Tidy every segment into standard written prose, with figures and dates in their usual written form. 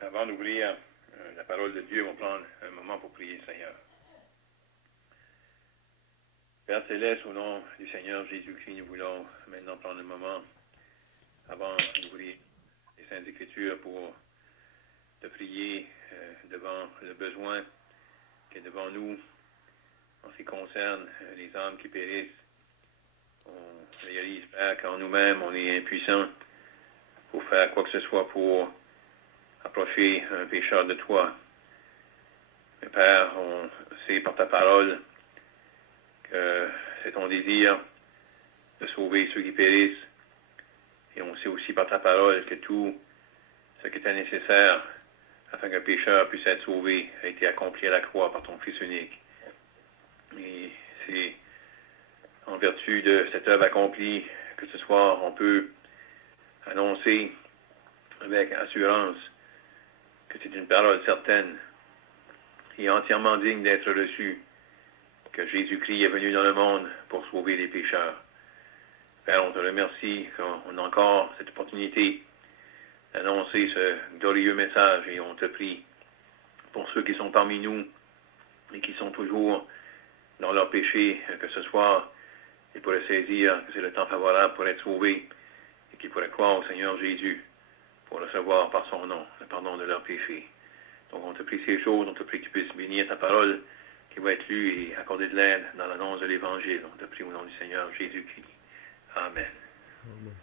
Avant d'ouvrir la parole de Dieu, on va prendre un moment pour prier le Seigneur. Père Céleste, au nom du Seigneur Jésus-Christ, nous voulons maintenant prendre un moment avant d'ouvrir les Saintes Écritures pour te prier devant le besoin qui est devant nous en ce qui concerne les âmes qui périssent. On réalise, Père, qu'en nous-mêmes, on est impuissants pour faire quoi que ce soit pour approcher un pécheur de toi. Mais Père, on sait par ta parole que c'est ton désir de sauver ceux qui périssent. Et on sait aussi par ta parole que tout ce qui était nécessaire afin qu'un pécheur puisse être sauvé a été accompli à la croix par ton Fils unique. Et c'est en vertu de cette œuvre accomplie que ce soir on peut annoncer avec assurance que c'est une parole certaine et entièrement digne d'être reçue, que Jésus-Christ est venu dans le monde pour sauver les pécheurs. Père, on te remercie qu'on a encore cette opportunité d'annoncer ce glorieux message et on te prie pour ceux qui sont parmi nous et qui sont toujours dans leur péché, que ce soit ils pourraient saisir que c'est le temps favorable pour être sauvés et qu'ils pourraient croire au Seigneur Jésus pour recevoir par son nom le pardon de leurs péchés. Donc on te prie ces choses, on te prie que tu puisses bénir ta parole qui va être lue et accorder de l'aide dans l'annonce de l'Évangile. On te prie au nom du Seigneur Jésus-Christ. Amen. Amen.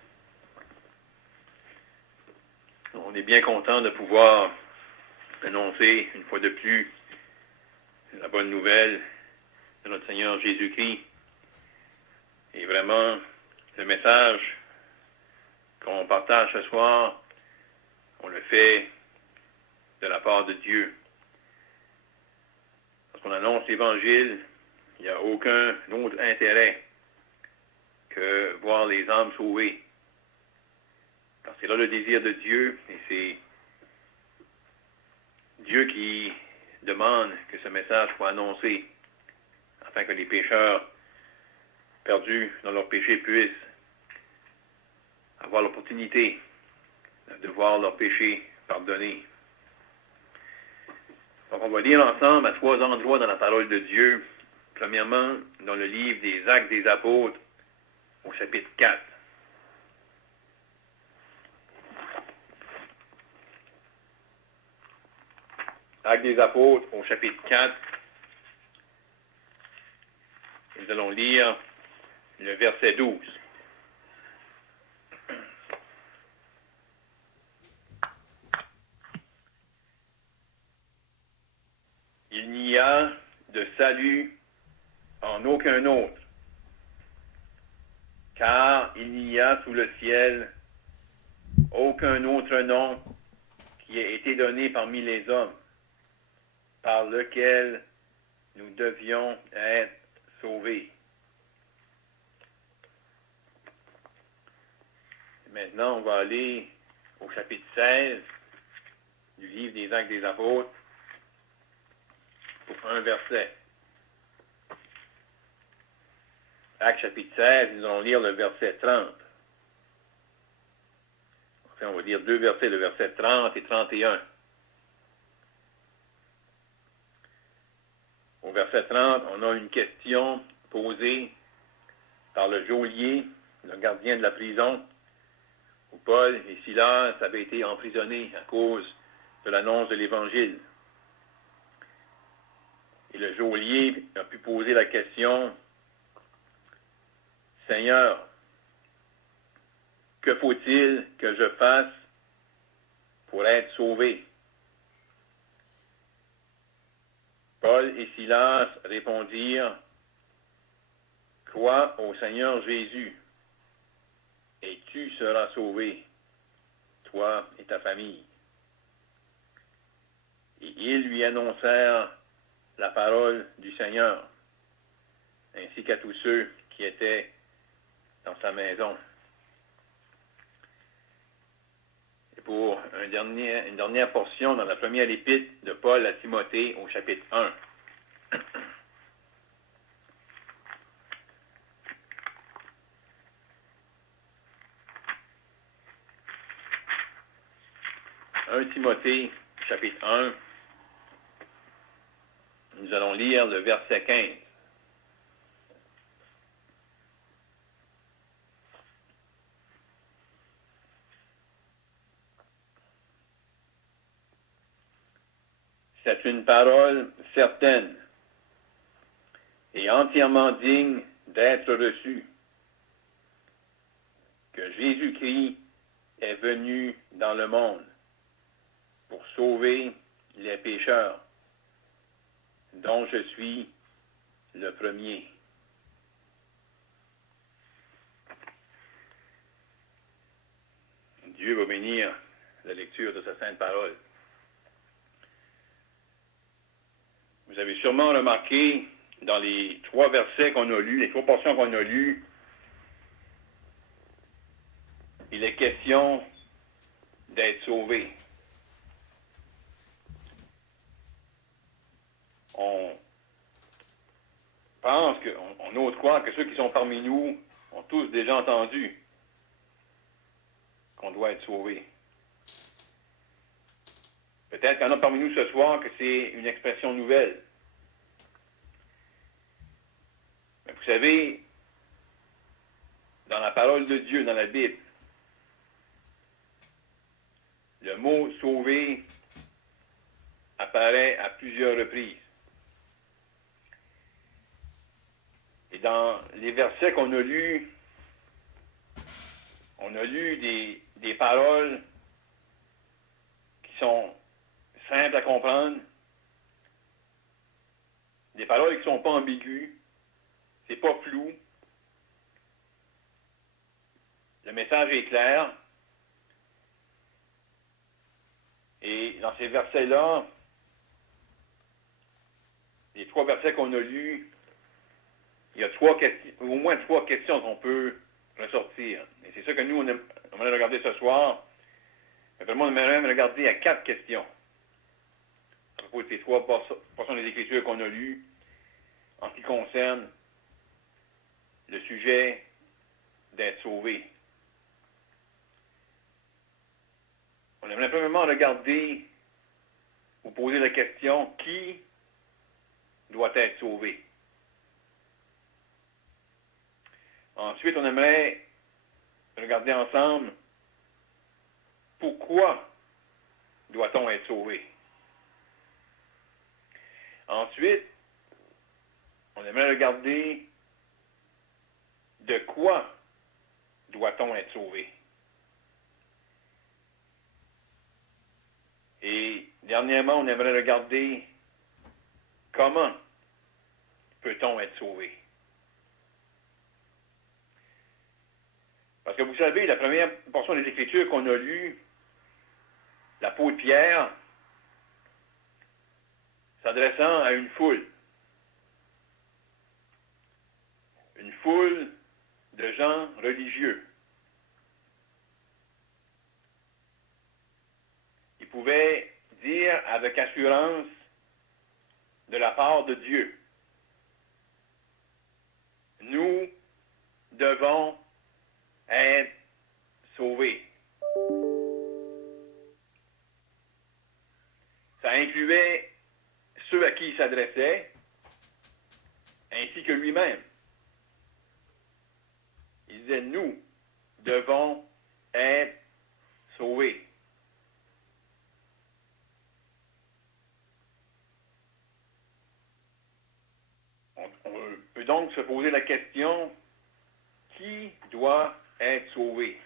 On est bien content de pouvoir annoncer une fois de plus la bonne nouvelle de notre Seigneur Jésus-Christ. Et vraiment, le message qu'on partage ce soir, on le fait de la part de Dieu. Lorsqu'on annonce l'Évangile, il n'y a aucun autre intérêt que voir les âmes sauvées. Parce que c'est là le désir de Dieu, et c'est Dieu qui demande que ce message soit annoncé, afin que les pécheurs perdus dans leur péché puissent avoir l'opportunité de voir leurs péchés pardonnés. Donc on va lire ensemble à 3 endroits dans la parole de Dieu. Premièrement, dans le livre des Actes des Apôtres, au chapitre 4. Actes des Apôtres, au chapitre 4. Nous allons lire le verset 12. Il n'y a de salut en aucun autre, car il n'y a sous le ciel aucun autre nom qui ait été donné parmi les hommes, par lequel nous devions être sauvés. Maintenant, on va aller au chapitre 16 du livre des Actes des Apôtres pour un verset. Actes chapitre 16, nous allons lire le verset 30. Enfin, on va lire 2 versets, le verset 30 et 31. Au verset 30, on a une question posée par le geôlier, le gardien de la prison, où Paul et Silas avaient été emprisonnés à cause de l'annonce de l'Évangile. Et le geôlier a pu poser la question: Seigneur, que faut-il que je fasse pour être sauvé? Paul et Silas répondirent: Crois au Seigneur Jésus, et tu seras sauvé, toi et ta famille. Et ils lui annoncèrent la parole du Seigneur, ainsi qu'à tous ceux qui étaient dans sa maison. Et pour une dernière portion dans la première épître de Paul à Timothée au chapitre 1. 1 Timothée chapitre 1, nous allons lire le verset 15. C'est une parole certaine et entièrement digne d'être reçue, que Jésus-Christ est venu dans le monde pour sauver les pécheurs, dont je suis le premier. Dieu va bénir la lecture de sa sainte parole. Vous avez sûrement remarqué dans les 3 versets qu'on a lus, les 3 portions qu'on a lues, il est question d'être sauvé. On pense on ose croire que ceux qui sont parmi nous ont tous déjà entendu qu'on doit être sauvé. Peut-être qu'il y en a parmi nous ce soir que c'est une expression nouvelle. Mais vous savez, dans la parole de Dieu, dans la Bible, le mot « sauver » apparaît à plusieurs reprises. Et dans les versets qu'on a lus, on a lu des paroles qui sont simples à comprendre, des paroles qui ne sont pas ambiguës, c'est pas flou. Le message est clair. Et dans ces versets-là, les 3 versets qu'on a lus, il y a au moins 3 questions qu'on peut ressortir. Et c'est ça que nous, on va regarder ce soir. Mais vraiment, on aimerait même regarder à 4 questions. À propos de ces 3 portions des Écritures qu'on a lues, en ce qui concerne le sujet d'être sauvé. On aimerait premièrement regarder ou poser la question, qui doit être sauvé? Ensuite, on aimerait regarder ensemble, pourquoi doit-on être sauvé? Ensuite, on aimerait regarder de quoi doit-on être sauvé? Et dernièrement, on aimerait regarder comment peut-on être sauvé? Parce que vous savez, la première portion des Écritures qu'on a lue, l'apôtre Pierre, s'adressant à une foule de gens religieux. Il pouvait dire avec assurance de la part de Dieu, nous devons être sauvés. Ça incluait ceux à qui il s'adressait, ainsi que lui-même. Il disait, nous devons être sauvés. On peut donc se poser la question, qui doit être sauvé?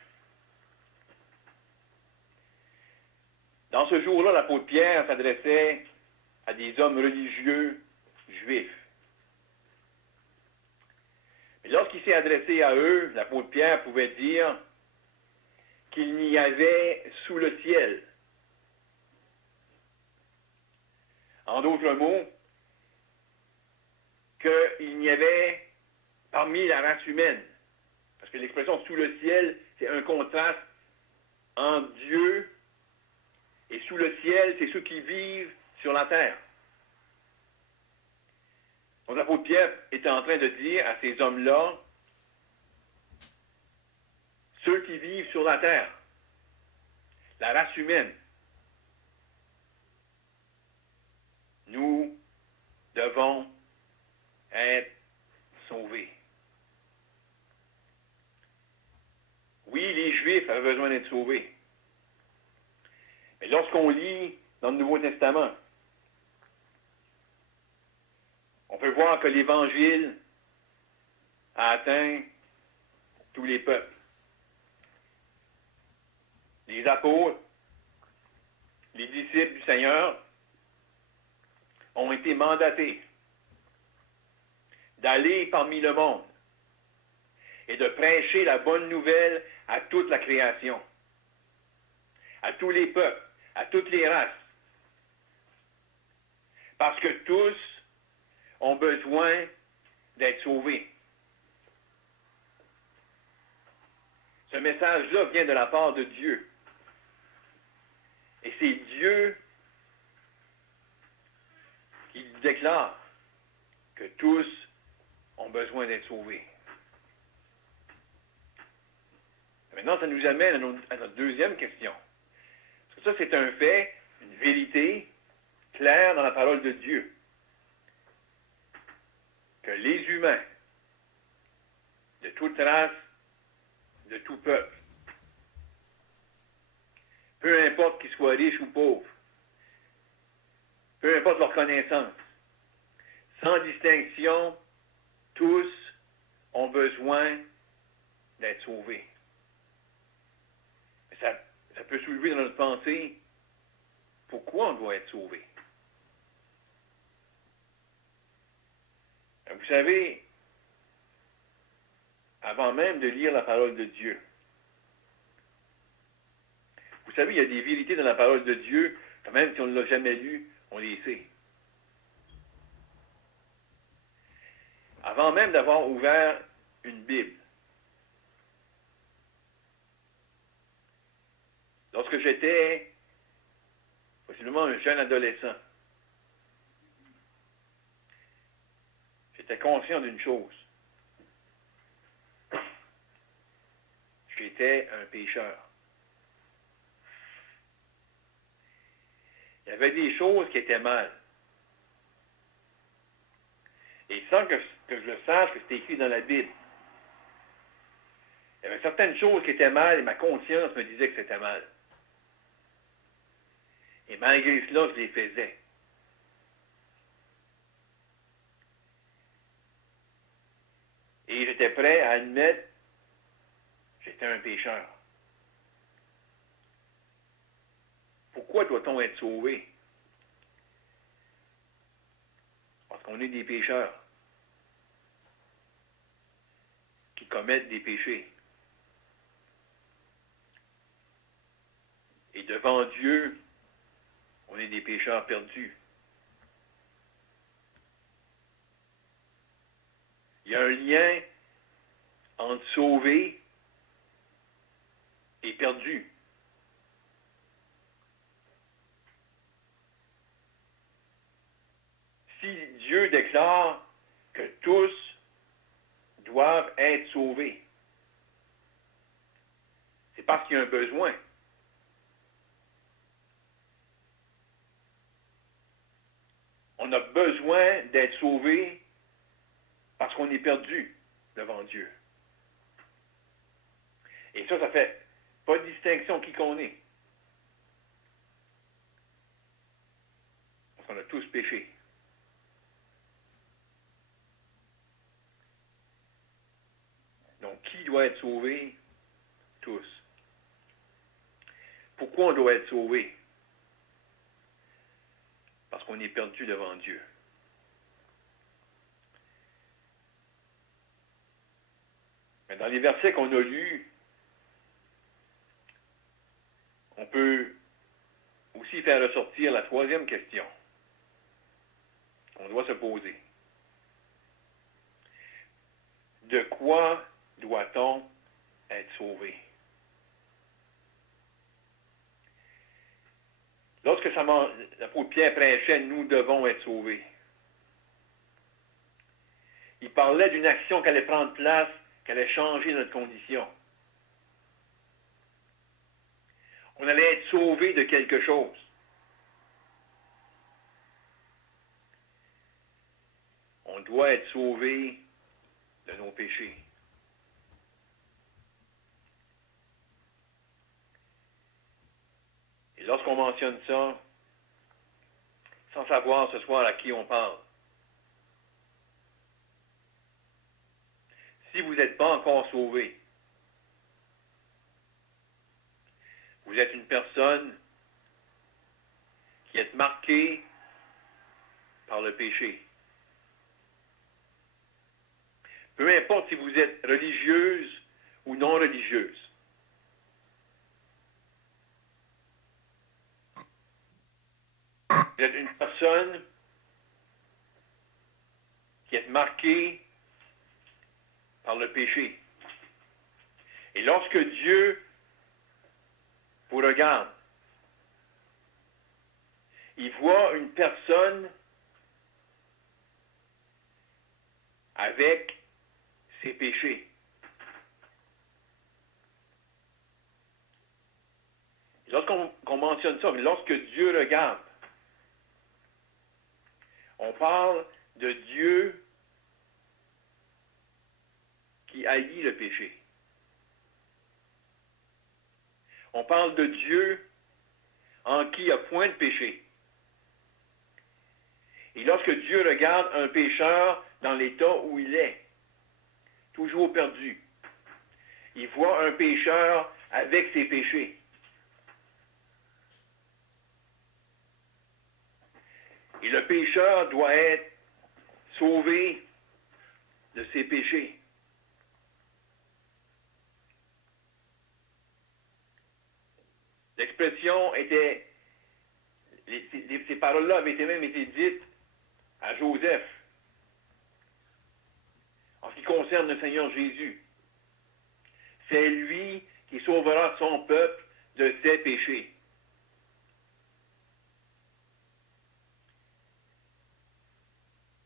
Dans ce jour-là, l'apôtre Pierre s'adressait à des hommes religieux juifs. Mais lorsqu'il s'est adressé à eux, l'apôtre Pierre pouvait dire qu'il n'y avait sous le ciel, en d'autres mots, qu'il n'y avait parmi la race humaine, parce que l'expression sous le ciel, c'est un contraste entre Dieu et sous le ciel, c'est ceux qui vivent sur la terre. Donc l'apôtre Pierre était en train de dire à ces hommes-là, ceux qui vivent sur la terre, la race humaine, Nous devons être sauvés. Oui, les Juifs avaient besoin d'être sauvés. Mais lorsqu'on lit dans le Nouveau Testament, on peut voir que l'Évangile a atteint tous les peuples. Les apôtres, les disciples du Seigneur ont été mandatés d'aller parmi le monde et de prêcher la bonne nouvelle à toute la création, à tous les peuples, à toutes les races. Parce que tous ont besoin d'être sauvés. Ce message-là vient de la part de Dieu. Et c'est Dieu qui déclare que tous ont besoin d'être sauvés. Maintenant, ça nous amène à notre deuxième question. Parce que ça, c'est un fait, une vérité claire dans la parole de Dieu. Que les humains, de toute race, de tout peuple, peu importe qu'ils soient riches ou pauvres, peu importe leur connaissance, sans distinction, tous ont besoin d'être sauvés. Ça peut soulever dans notre pensée pourquoi on doit être sauvé. Vous savez, avant même de lire la parole de Dieu, vous savez, il y a des vérités dans la parole de Dieu, que même si on ne l'a jamais lu, on les sait. Avant même d'avoir ouvert une Bible, lorsque j'étais possiblement un jeune adolescent, j'étais conscient d'une chose. J'étais un pécheur. Il y avait des choses qui étaient mal. Et sans que je le sache, que c'était écrit dans la Bible. Il y avait certaines choses qui étaient mal et ma conscience me disait que c'était mal. Et malgré cela, je les faisais. Et j'étais prêt à admettre que j'étais un pécheur. Pourquoi doit-on être sauvé? Parce qu'on est des pécheurs qui commettent des péchés. Et devant Dieu, on est des pécheurs perdus. Il y a un lien entre sauvé et perdu. Si Dieu déclare que tous doivent être sauvés, c'est parce qu'il y a un besoin. On a besoin d'être sauvés parce qu'on est perdu devant Dieu. Et ça fait pas de distinction qui qu'on est. Parce qu'on a tous péché. Donc, qui doit être sauvé? Tous. Pourquoi on doit être sauvé? Parce qu'on est perdu devant Dieu. Mais dans les versets qu'on a lus, on peut aussi faire ressortir la troisième question qu'on doit se poser. De quoi doit-on être sauvé? Lorsque l'apôtre Pierre prêchait, nous devons être sauvés. Il parlait d'une action qui allait prendre place, qui allait changer notre condition. On allait être sauvé de quelque chose. On doit être sauvé de nos péchés. Et lorsqu'on mentionne ça, sans savoir ce soir à qui on parle, si vous n'êtes pas encore sauvé, vous êtes une personne qui est marquée par le péché. Peu importe si vous êtes religieuse ou non religieuse. Vous êtes une personne qui est marquée par le péché. Et lorsque Dieu vous regarde, il voit une personne avec ses péchés. Lorsqu'on mentionne ça, lorsque Dieu regarde, on parle de Dieu qui haït le péché. On parle de Dieu en qui il n'y a point de péché. Et lorsque Dieu regarde un pécheur dans l'état où il est, toujours perdu, il voit un pécheur avec ses péchés. Et le pécheur doit être sauvé de ses péchés. L'expression était, ces paroles-là avaient même été dites à Joseph en ce qui concerne le Seigneur Jésus. C'est lui qui sauvera son peuple de ses péchés.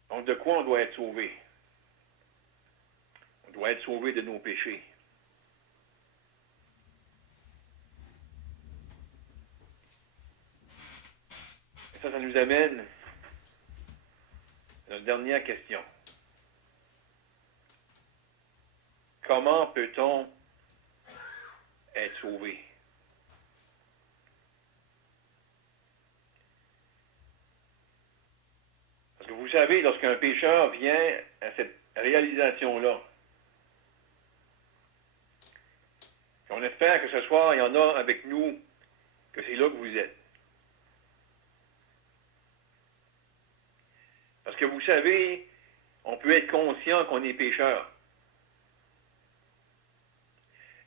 Donc, de quoi on doit être sauvé? On doit être sauvé de nos péchés. Et ça nous amène à notre dernière question. Comment peut-on être sauvé? Parce que vous savez, lorsqu'un pécheur vient à cette réalisation-là, on espère que ce soir, il y en a avec nous, que c'est là que vous êtes. Parce que vous savez, on peut être conscient qu'on est pécheur.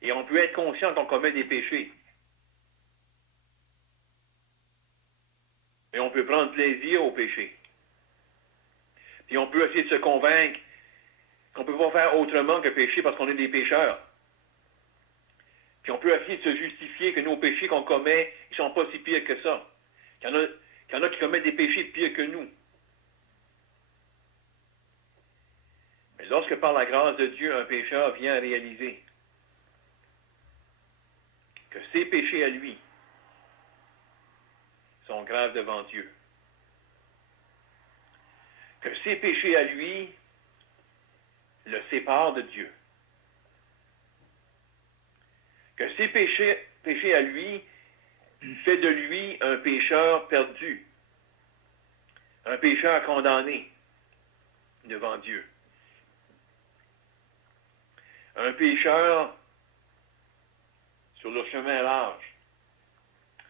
Et on peut être conscient qu'on commet des péchés. Et on peut prendre plaisir au péché. Puis on peut essayer de se convaincre qu'on ne peut pas faire autrement que pécher parce qu'on est des pécheurs. Puis on peut essayer de se justifier que nos péchés qu'on commet, ils ne sont pas si pires que ça. Qu'il y en a qui commettent des péchés pires que nous. Mais lorsque par la grâce de Dieu, un pécheur vient à réaliser que ses péchés à lui sont graves devant Dieu, que ses péchés à lui le séparent de Dieu, que ses péchés à lui fait de lui un pécheur perdu, un pécheur condamné devant Dieu, un pécheur sur le chemin large,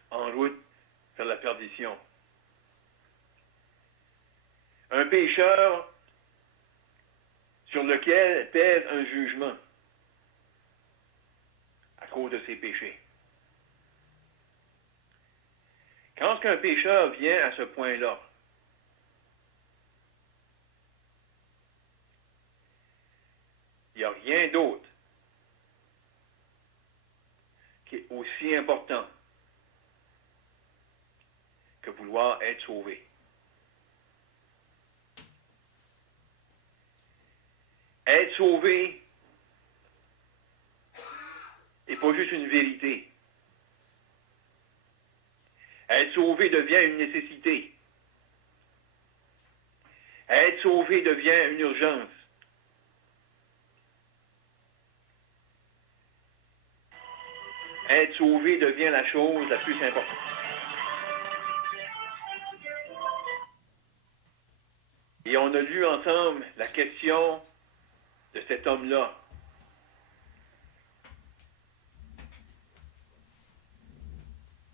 en route vers la perdition. Un pécheur sur lequel pèse un jugement à cause de ses péchés. Quand un pécheur vient à ce point-là, il n'y a rien d'autre qui est aussi important que vouloir être sauvé. Être sauvé n'est pas juste une vérité. Être sauvé devient une nécessité. Être sauvé devient une urgence. Être sauvé devient la chose la plus importante. Et on a lu ensemble la question de cet homme-là.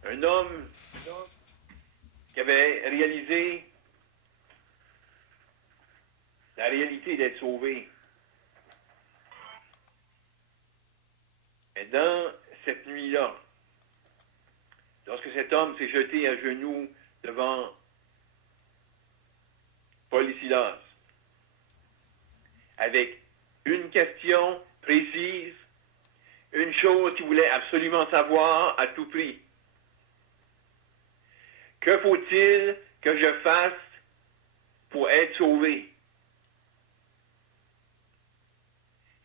Un homme qui avait réalisé la réalité d'être sauvé. Mais dans cette nuit-là, lorsque cet homme s'est jeté à genoux devant Paul et Silas, avec une question précise, une chose qu'il voulait absolument savoir à tout prix. Que faut-il que je fasse pour être sauvé?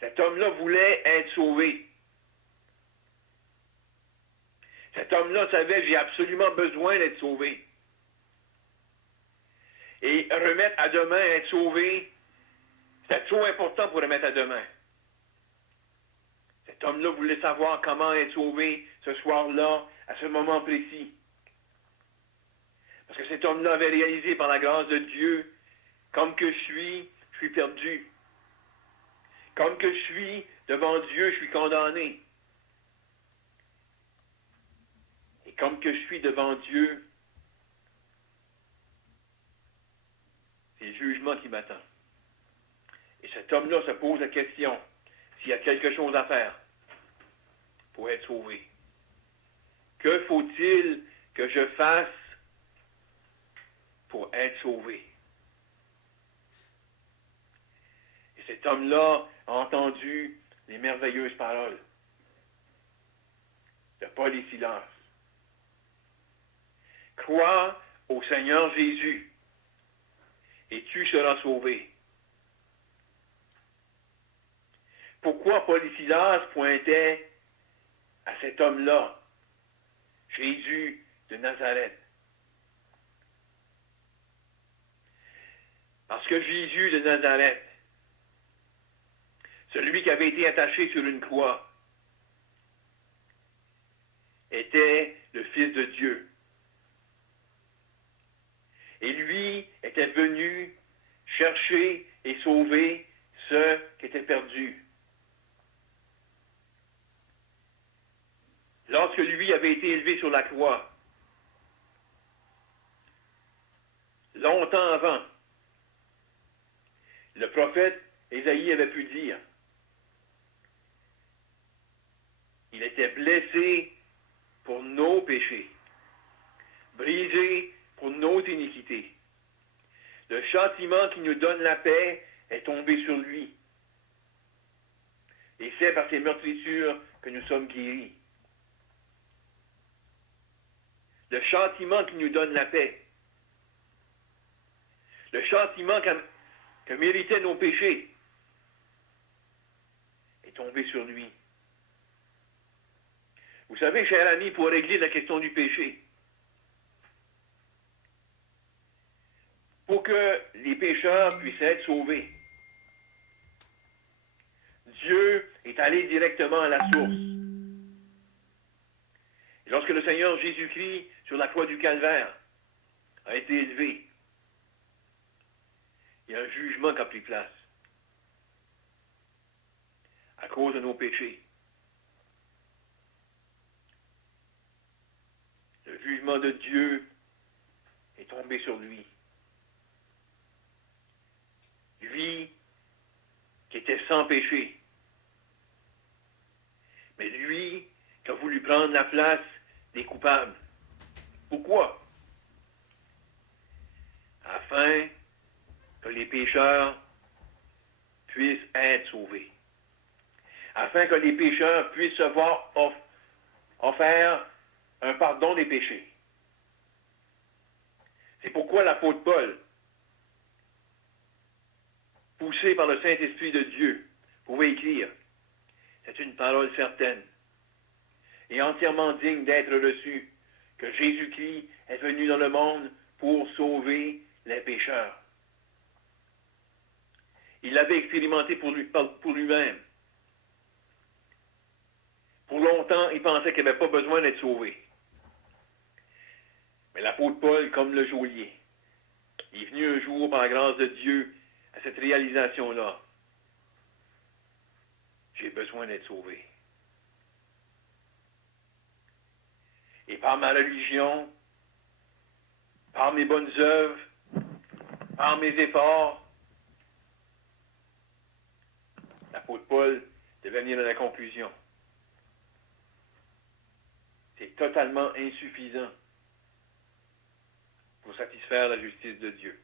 Cet homme-là voulait être sauvé. Cet homme-là savait, j'ai absolument besoin d'être sauvé. Et remettre à demain, être sauvé, c'était trop important pour remettre à demain. Cet homme-là voulait savoir comment être sauvé ce soir-là, à ce moment précis. Parce que cet homme-là avait réalisé par la grâce de Dieu, comme que je suis perdu. Comme que je suis devant Dieu, je suis condamné. Et comme que je suis devant Dieu, c'est le jugement qui m'attend. Et cet homme-là se pose la question s'il y a quelque chose à faire pour être sauvé. Que faut-il que je fasse pour être sauvé? Et cet homme-là a entendu les merveilleuses paroles de Paul et Silas. Crois au Seigneur Jésus et tu seras sauvé. Pourquoi Paul et Silas pointaient à cet homme-là, Jésus de Nazareth? Parce que Jésus de Nazareth, celui qui avait été attaché sur une croix, était le Fils de Dieu. Et lui était venu chercher et sauver ceux qui étaient perdus. Lorsque lui avait été élevé sur la croix, longtemps avant, le prophète Ésaïe avait pu dire, il était blessé pour nos péchés, brisé pour nos iniquités. Le châtiment qui nous donne la paix est tombé sur lui. Et c'est par ses meurtrissures que nous sommes guéris. Le châtiment qui nous donne la paix. Le châtiment que méritaient nos péchés est tombé sur lui. Vous savez, cher ami, pour régler la question du péché, pour que les pécheurs puissent être sauvés, Dieu est allé directement à la source. Et lorsque le Seigneur Jésus-Christ, sur la croix du Calvaire, a été élevé, il y a un jugement qui a pris place à cause de nos péchés. Le jugement de Dieu est tombé sur lui. Lui qui était sans péché, mais lui qui a voulu prendre la place des coupables. Pourquoi? Afin que les pécheurs puissent être sauvés. Afin que les pécheurs puissent se voir offert un pardon des péchés. C'est pourquoi l'apôtre Paul, poussé par le Saint-Esprit de Dieu, pouvait écrire, c'est une parole certaine et entièrement digne d'être reçue, que Jésus-Christ est venu dans le monde pour sauver les pécheurs. Il l'avait expérimenté pour lui-même. Pour longtemps, il pensait qu'il n'avait pas besoin d'être sauvé. Mais l'apôtre Paul, comme le geôlier, il est venu un jour, par la grâce de Dieu, à cette réalisation-là. J'ai besoin d'être sauvé. Et par ma religion, par mes bonnes œuvres, par mes efforts, l'apôtre Paul devait venir à la conclusion. C'est totalement insuffisant pour satisfaire la justice de Dieu.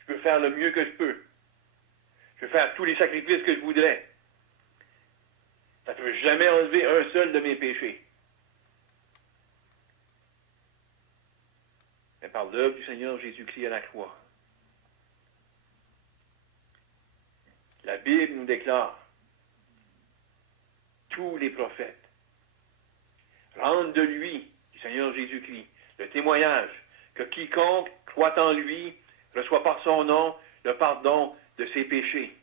Je peux faire le mieux que je peux. Je peux faire tous les sacrifices que je voudrais. Ça ne peut jamais enlever un seul de mes péchés. Mais par l'œuvre du Seigneur Jésus-Christ à la croix, la Bible nous déclare, tous les prophètes rendent de lui, du Seigneur Jésus-Christ, le témoignage que quiconque croit en lui reçoit par son nom le pardon de ses péchés.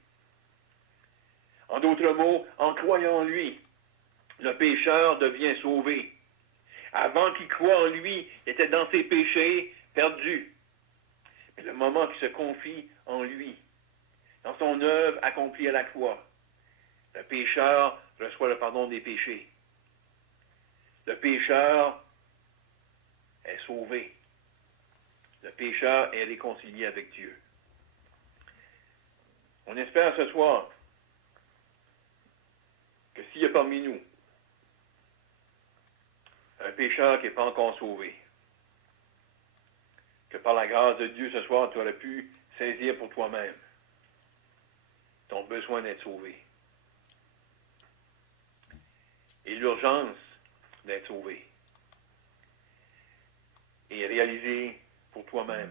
En d'autres mots, en croyant en lui, le pécheur devient sauvé. Avant qu'il croie en lui, il était dans ses péchés, perdu. Mais le moment qu'il se confie en lui, dans son œuvre accomplie à la croix, le pécheur reçoit le pardon des péchés. Le pécheur est sauvé. Le pécheur est réconcilié avec Dieu. On espère ce soir que s'il y a parmi nous un pécheur qui n'est pas encore sauvé, que par la grâce de Dieu ce soir, tu aurais pu saisir pour toi-même ton besoin d'être sauvé et l'urgence d'être sauvé et réaliser pour toi-même,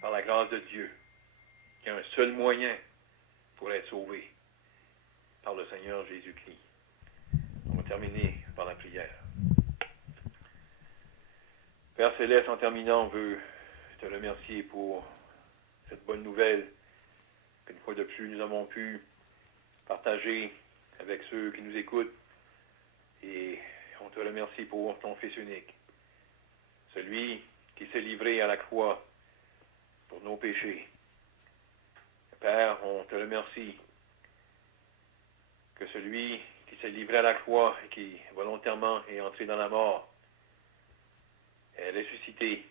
par la grâce de Dieu, qu'il y a un seul moyen pour être sauvé, par le Seigneur Jésus-Christ. On va terminer par la prière. Père Céleste, en terminant, on veut te remercier pour cette bonne nouvelle qu'une fois de plus nous avons pu partager avec ceux qui nous écoutent. Et on te remercie pour ton Fils unique, celui qui s'est livré à la croix pour nos péchés. Père, on te remercie que celui qui s'est livré à la croix et qui volontairement est entré dans la mort est ressuscité.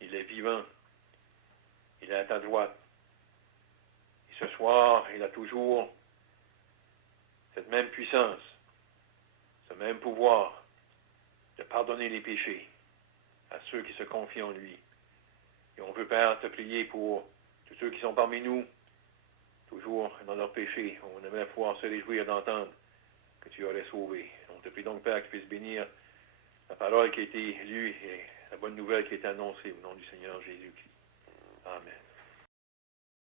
Il est vivant. Il est à ta droite. Et ce soir, il a toujours cette même puissance, ce même pouvoir de pardonner les péchés à ceux qui se confient en lui. Et on veut, Père, te prier pour tous ceux qui sont parmi nous, toujours dans leurs péchés. On aimerait pouvoir se réjouir d'entendre que tu aurais sauvé. On te prie donc, Père, que tu puisses bénir la parole qui a été lue et la bonne nouvelle qui a été annoncée au nom du Seigneur Jésus-Christ. Amen.